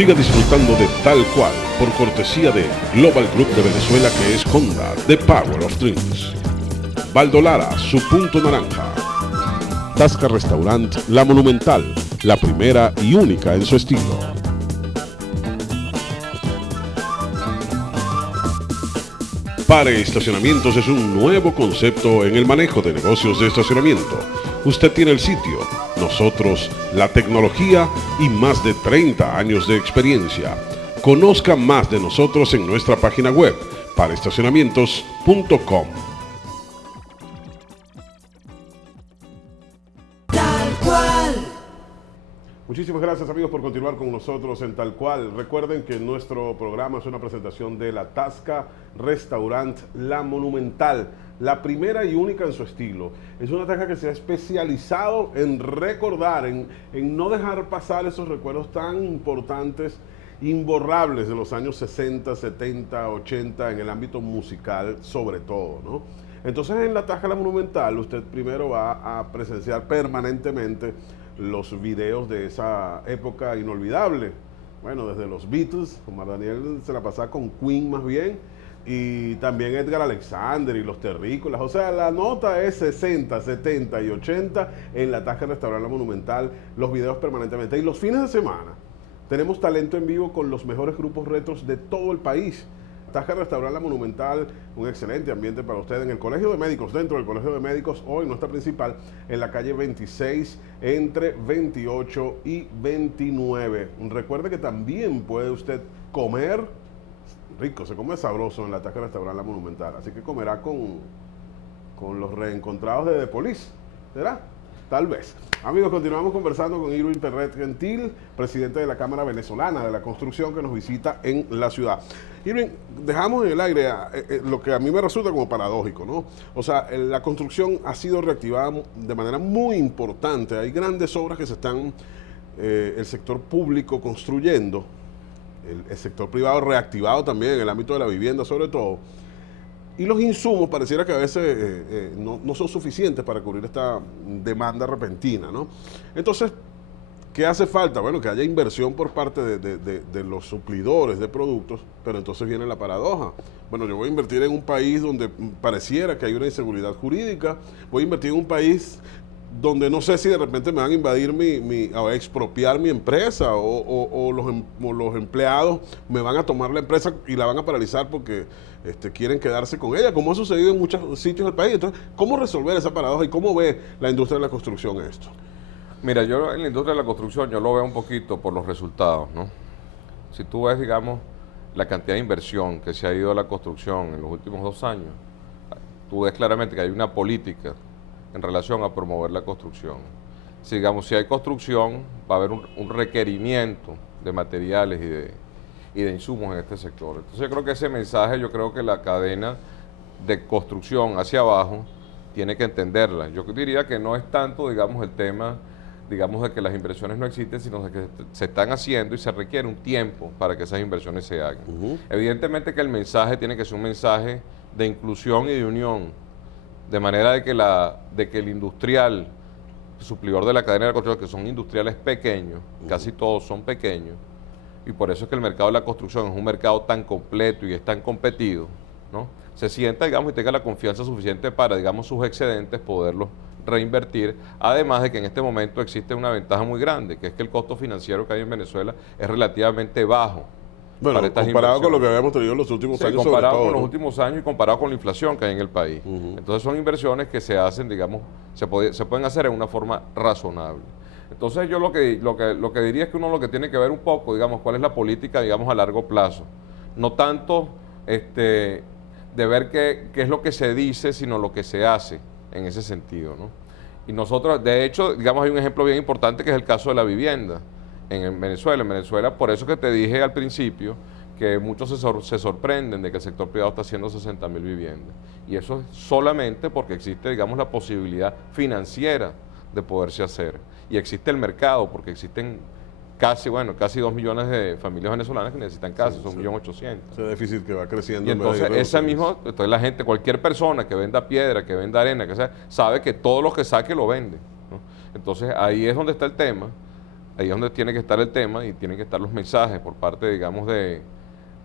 Siga disfrutando de Tal Cual por cortesía de Global Group de Venezuela, que es Honda, The Power of Dreams. Valdolara, su punto naranja. Tasca Restaurant La Monumental, la primera y única en su estilo. Pare Estacionamientos es un nuevo concepto en el manejo de negocios de estacionamiento. Usted tiene el sitio, nosotros la tecnología y más de 30 años de experiencia. Conozca más de nosotros en nuestra página web, pareestacionamientos.com. Muchísimas gracias, amigos, por continuar con nosotros en Tal Cual. Recuerden que nuestro programa es una presentación de la Tasca Restaurant La Monumental, la primera y única en su estilo. Es una tasca que se ha especializado en recordar, en no dejar pasar esos recuerdos tan importantes, imborrables de los años 60, 70, 80, en el ámbito musical sobre todo, ¿no? Entonces, en la Tasca La Monumental, usted primero va a presenciar permanentemente los videos de esa época inolvidable. Bueno, desde los Beatles, Omar Daniel se la pasaba con Queen más bien, y también Edgar Alexander y los Terrícolas. O sea, la nota es 60, 70 y 80 en la Tasca Restaurant La Monumental, los videos permanentemente. Y los fines de semana tenemos talento en vivo con los mejores grupos retros de todo el país. Tasca Restaurant La Monumental, un excelente ambiente para usted en el Colegio de Médicos, dentro del Colegio de Médicos, hoy nuestra principal, en la calle 26, entre 28 y 29. Recuerde que también puede usted comer rico, se come sabroso en la Tasca Restaurant La Monumental, así que comerá con los reencontrados de The Police, ¿será? Tal vez. Amigos, continuamos conversando con Irwin Perret Gentil, presidente de la Cámara Venezolana de la Construcción, que nos visita en la ciudad. Irwin, dejamos en el aire lo que a mí me resulta como paradójico, ¿no? O sea, la construcción ha sido reactivada de manera muy importante. Hay grandes obras que se están, el sector público construyendo, el sector privado reactivado también en el ámbito de la vivienda sobre todo. Y los insumos pareciera que a veces no son suficientes para cubrir esta demanda repentina, ¿no? Entonces, ¿qué hace falta? Bueno, que haya inversión por parte de los suplidores de productos, pero entonces viene la paradoja. Bueno, yo voy a invertir en un país donde pareciera que hay una inseguridad jurídica, voy a invertir en un país donde no sé si de repente me van a invadir o a expropiar mi empresa o los empleados me van a tomar la empresa y la van a paralizar porque quieren quedarse con ella, como ha sucedido en muchos sitios del país. Entonces, ¿cómo resolver esa paradoja y cómo ve la industria de la construcción esto? Mira, yo en la industria de la construcción yo lo veo un poquito por los resultados, ¿no? Si tú ves, digamos, la cantidad de inversión que se ha ido a la construcción en los últimos 2 años, tú ves claramente que hay una política en relación a promover la construcción. Si, digamos, si hay construcción, va a haber un requerimiento de materiales y de insumos en este sector. Entonces yo creo que ese mensaje, yo creo que la cadena de construcción hacia abajo tiene que entenderla. Yo diría que no es tanto, digamos, el tema, digamos, de que las inversiones no existen, sino de que se están haciendo y se requiere un tiempo para que esas inversiones se hagan. Evidentemente que el mensaje tiene que ser un mensaje de inclusión y de unión, de manera de que el industrial, suplidor de la cadena de la construcción, que son industriales pequeños, casi todos son pequeños, y por eso es que el mercado de la construcción es un mercado tan completo y es tan competido, ¿no? Se sienta, digamos, y tenga la confianza suficiente para, digamos, sus excedentes poderlos reinvertir, además de que en este momento existe una ventaja muy grande, que es que el costo financiero que hay en Venezuela es relativamente bajo. Bueno, comparado con lo que habíamos tenido en los últimos años, comparado sobre todo, con los últimos años y comparado con la inflación que hay en el país. Entonces son inversiones que se hacen, digamos, se pueden hacer en una forma razonable. Entonces yo lo que diría es que uno lo que tiene que ver un poco, digamos, cuál es la política, digamos, a largo plazo. No tanto de ver qué es lo que se dice, sino lo que se hace en ese sentido, ¿no? Y nosotros, de hecho, digamos, hay un ejemplo bien importante que es el caso de la vivienda en Venezuela. En Venezuela, por eso que te dije al principio, que muchos se sorprenden de que el sector privado está haciendo 60.000 viviendas. Y eso es solamente porque existe, digamos, la posibilidad financiera de poderse hacer. Y existe el mercado, porque existen casi 2 millones de familias venezolanas que necesitan casas, son 1.800.000. Ese déficit que va creciendo. Y entonces entonces la gente, cualquier persona que venda piedra, que venda arena, que sea, sabe que todo lo que saque lo vende, ¿no? Entonces ahí es donde está el tema. ahí es donde tiene que estar el tema y tienen que estar los mensajes por parte, digamos, de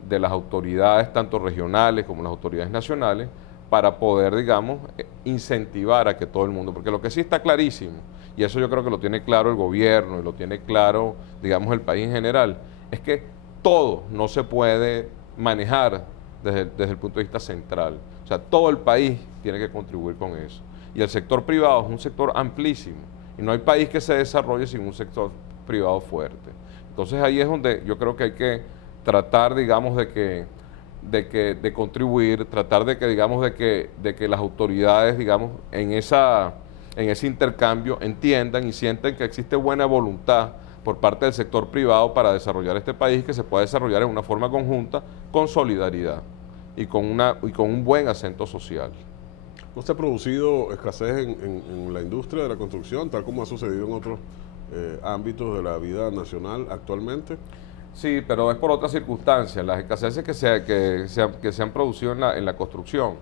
las autoridades, tanto regionales como las autoridades nacionales, para poder, digamos, incentivar a que todo el mundo, porque lo que sí está clarísimo, y eso yo creo que lo tiene claro el gobierno y lo tiene claro, digamos, el país en general, es que todo no se puede manejar desde el punto de vista central. O sea, todo el país tiene que contribuir con eso. Y el sector privado es un sector amplísimo. Y no hay país que se desarrolle sin un sector privado fuerte. Entonces ahí es donde yo creo que hay que tratar, digamos, de contribuir, tratar de que, digamos, de que las autoridades, digamos, en ese intercambio entiendan y sienten que existe buena voluntad por parte del sector privado para desarrollar este país, que se pueda desarrollar en una forma conjunta, con solidaridad y con un buen acento social. ¿No se ha producido escasez en la industria de la construcción, tal como ha sucedido en otros ámbitos de la vida nacional actualmente? Sí, pero es por otras circunstancias. Las escaseces que se han producido en la construcción,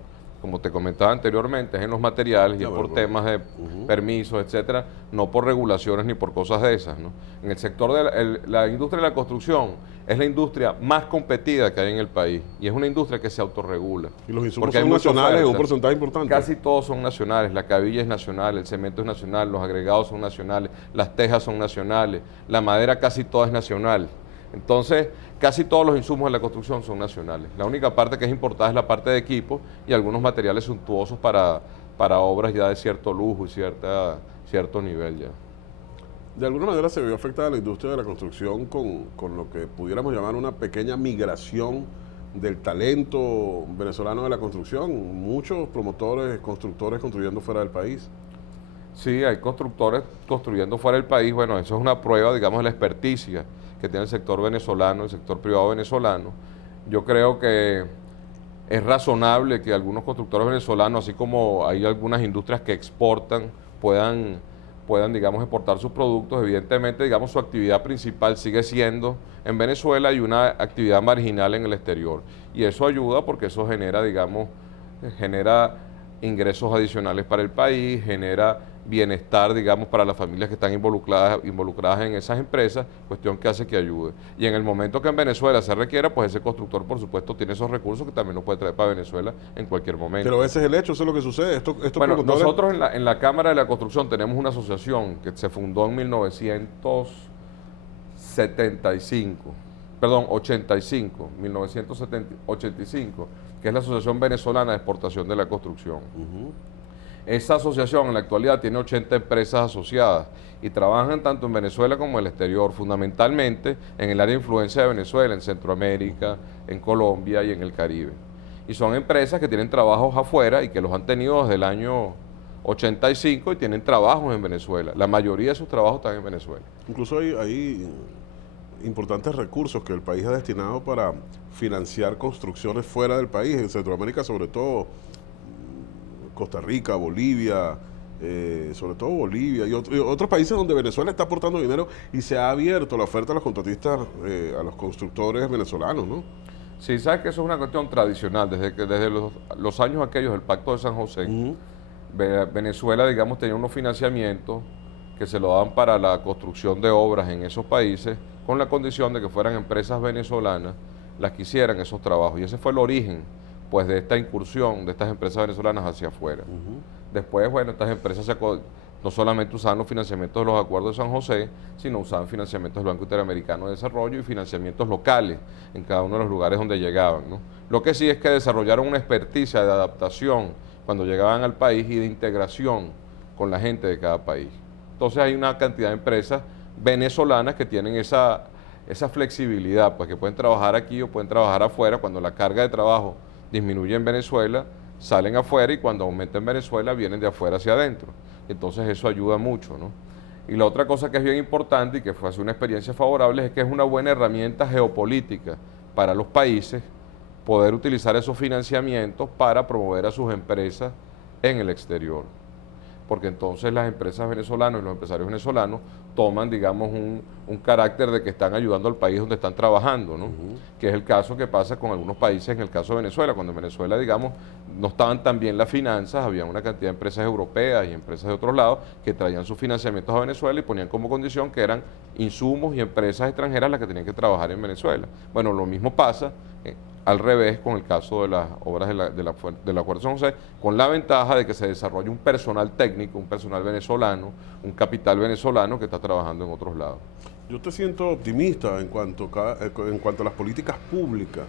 como te comentaba anteriormente, es en los materiales y es por temas de permisos, etcétera, no por regulaciones ni por cosas de esas, ¿no? En el sector de la industria de la construcción es la industria más competida que hay en el país y es una industria que se autorregula. ¿Y los insumos son nacionales en un porcentaje importante? Casi todos son nacionales, la cabilla es nacional, el cemento es nacional, los agregados son nacionales, las tejas son nacionales, la madera casi toda es nacional. Entonces, casi todos los insumos de la construcción son nacionales. La única parte que es importada es la parte de equipo y algunos materiales suntuosos para obras ya de cierto lujo y cierto nivel ya. De alguna manera se vio afectada la industria de la construcción con lo que pudiéramos llamar una pequeña migración del talento venezolano de la construcción. Muchos promotores, constructores construyendo fuera del país. Sí, hay constructores construyendo fuera del país. Bueno, eso es una prueba, digamos, de la experticia que tiene el sector venezolano, el sector privado venezolano. Yo creo que es razonable que algunos constructores venezolanos, así como hay algunas industrias que exportan, puedan, digamos, exportar sus productos. Evidentemente, digamos, su actividad principal sigue siendo en Venezuela y una actividad marginal en el exterior. Y eso ayuda porque eso genera, digamos, genera ingresos adicionales para el país, genera bienestar, digamos, para las familias que están involucradas en esas empresas, cuestión que hace que ayude. Y en el momento que en Venezuela se requiera, pues ese constructor, por supuesto, tiene esos recursos que también los puede traer para Venezuela en cualquier momento. Pero ese es el hecho, eso es lo que sucede. Bueno, nosotros en la Cámara de la Construcción tenemos una asociación que se fundó en 1985, que es la Asociación Venezolana de Exportación de la Construcción. Esa asociación en la actualidad tiene 80 empresas asociadas y trabajan tanto en Venezuela como en el exterior, fundamentalmente en el área de influencia de Venezuela, en Centroamérica, en Colombia y en el Caribe. Y son empresas que tienen trabajos afuera y que los han tenido desde el año 85 y tienen trabajos en Venezuela. La mayoría de sus trabajos están en Venezuela. Incluso hay importantes recursos que el país ha destinado para financiar construcciones fuera del país, en Centroamérica sobre todo, Costa Rica, Bolivia, sobre todo Bolivia y otros países donde Venezuela está aportando dinero y se ha abierto la oferta a los contratistas, a los constructores venezolanos, ¿no? Sí, sabes que eso es una cuestión tradicional, desde los años aquellos del Pacto de San José, Venezuela, digamos, tenía unos financiamientos que se lo daban para la construcción de obras en esos países, con la condición de que fueran empresas venezolanas las que hicieran esos trabajos. Y ese fue el origen, pues, de esta incursión de estas empresas venezolanas hacia afuera. Después, bueno, estas empresas no solamente usaban los financiamientos de los acuerdos de San José, sino usaban financiamientos del Banco Interamericano de Desarrollo y financiamientos locales en cada uno de los lugares donde llegaban, ¿no? Lo que sí es que desarrollaron una experticia de adaptación cuando llegaban al país y de integración con la gente de cada país. Entonces hay una cantidad de empresas venezolanas que tienen esa flexibilidad, pues que pueden trabajar aquí o pueden trabajar afuera. Cuando la carga de trabajo disminuye en Venezuela, salen afuera, y cuando aumenta en Venezuela, vienen de afuera hacia adentro. Entonces eso ayuda mucho, ¿no? Y la otra cosa que es bien importante y que fue una experiencia favorable es que es una buena herramienta geopolítica para los países poder utilizar esos financiamientos para promover a sus empresas en el exterior. porque entonces las empresas venezolanas y los empresarios venezolanos toman, digamos, un carácter de que están ayudando al país donde están trabajando, ¿no? Que es el caso que pasa con algunos países, en el caso de Venezuela, cuando en Venezuela, digamos, no estaban tan bien las finanzas, había una cantidad de empresas europeas y empresas de otros lados que traían sus financiamientos a Venezuela y ponían como condición que eran insumos y empresas extranjeras las que tenían que trabajar en Venezuela. Bueno, lo mismo pasa al revés con el caso de las obras de la Fuerza San José, con la ventaja de que se desarrolla un personal técnico, un personal venezolano, un capital venezolano que está trabajando en otros lados. Yo te siento optimista en cuanto a las políticas públicas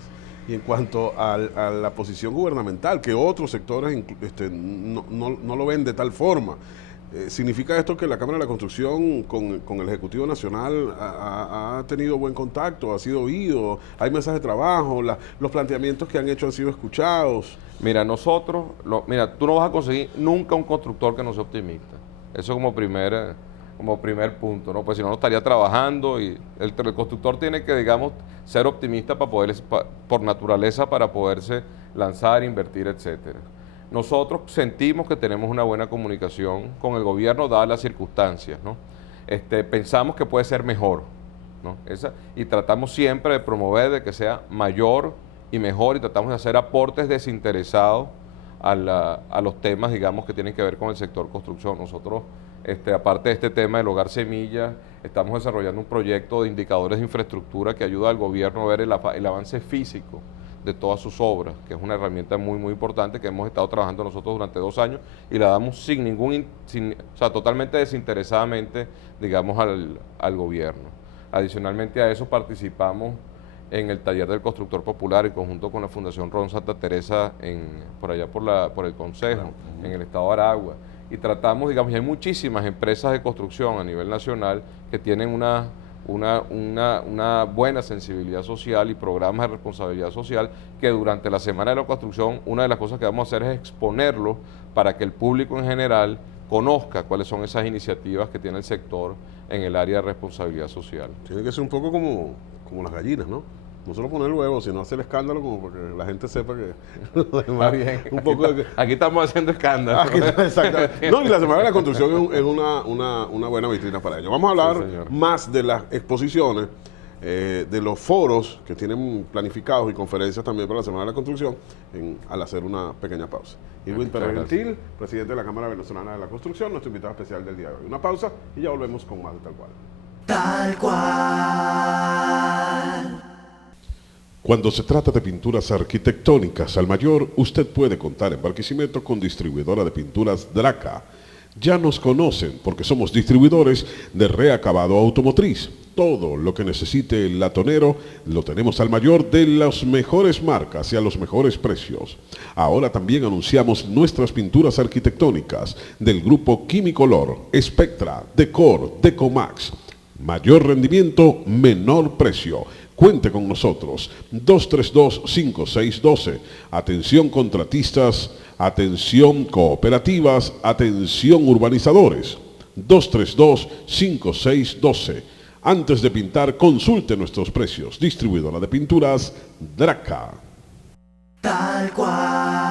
y en cuanto a la posición gubernamental, que otros sectores no lo ven de tal forma. ¿Significa esto que la Cámara de la Construcción con el Ejecutivo Nacional ha tenido buen contacto, ha sido oído, hay mesas de trabajo, los planteamientos que han hecho han sido escuchados? Mira, tú no vas a conseguir nunca un constructor que no sea optimista. Eso como primer punto, ¿no? Pues si no, no estaría trabajando y el constructor tiene que, digamos, ser optimista por naturaleza para poderse lanzar, invertir, etcétera. Nosotros sentimos que tenemos una buena comunicación con el gobierno dadas las circunstancias, ¿no? Pensamos que puede ser mejor, ¿no? Y tratamos siempre de promover de que sea mayor y mejor y tratamos de hacer aportes desinteresados a los temas, digamos, que tienen que ver con el sector construcción. Nosotros, aparte de este tema del Hogar Semilla, estamos desarrollando un proyecto de indicadores de infraestructura que ayuda al gobierno a ver el avance físico de todas sus obras, que es una herramienta muy, muy importante que hemos estado trabajando nosotros durante 2 años y la damos totalmente desinteresadamente, digamos, al gobierno. Adicionalmente a eso participamos en el taller del constructor popular en conjunto con la Fundación Ron Santa Teresa por allá por el Consejo, en el estado de Aragua. Y tratamos, digamos, y hay muchísimas empresas de construcción a nivel nacional que tienen una buena sensibilidad social y programas de responsabilidad social que durante la Semana de la Construcción una de las cosas que vamos a hacer es exponerlo para que el público en general conozca cuáles son esas iniciativas que tiene el sector en el área de responsabilidad social. Tiene que ser un poco como las gallinas, ¿no? No solo poner huevos, sino hacer escándalo como para que la gente sepa que lo demás, bien. Un poco aquí estamos haciendo escándalo. Exactamente. No, y la Semana de la Construcción es una buena vitrina para ello. Vamos a hablar más de las exposiciones, de los foros que tienen planificados y conferencias también para la Semana de la Construcción al hacer una pequeña pausa. Irwin Pérez Gentil, presidente de la Cámara Venezolana de la Construcción, nuestro invitado especial del día de hoy. Una pausa y ya volvemos con más de Tal Cual. Tal Cual. Cuando se trata de pinturas arquitectónicas al mayor, usted puede contar en Barquisimeto con distribuidora de pinturas Draca. Ya nos conocen porque somos distribuidores de reacabado automotriz. Todo lo que necesite el latonero lo tenemos al mayor de las mejores marcas y a los mejores precios. Ahora también anunciamos nuestras pinturas arquitectónicas del grupo Quimicolor, Spectra, Decor, Decomax. Mayor rendimiento, menor precio. Cuente con nosotros. 232-5612. Atención contratistas, atención cooperativas, atención urbanizadores. 232-5612. Antes de pintar, consulte nuestros precios. Distribuidora de pinturas, Draca. Tal Cual.